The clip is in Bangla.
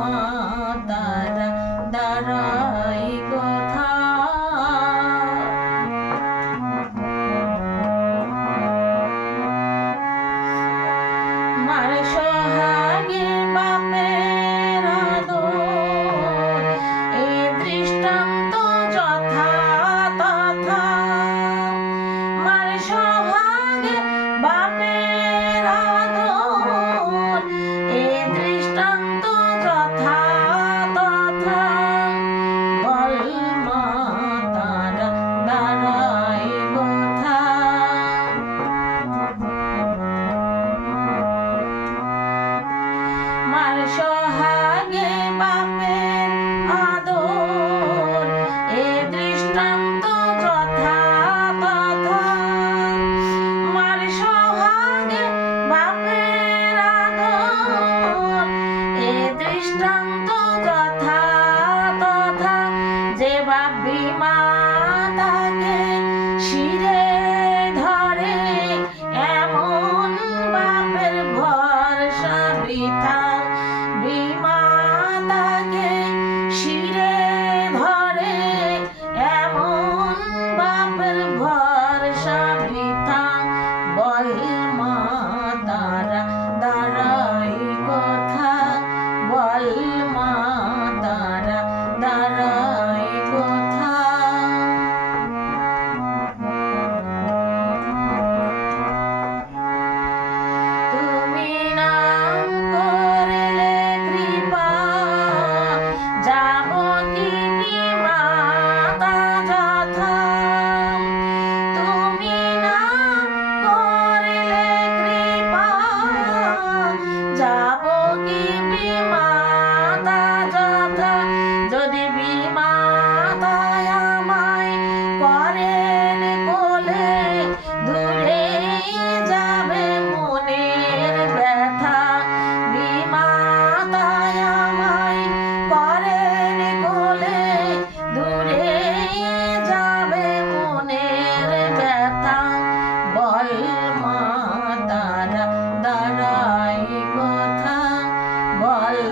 Mata ま give me my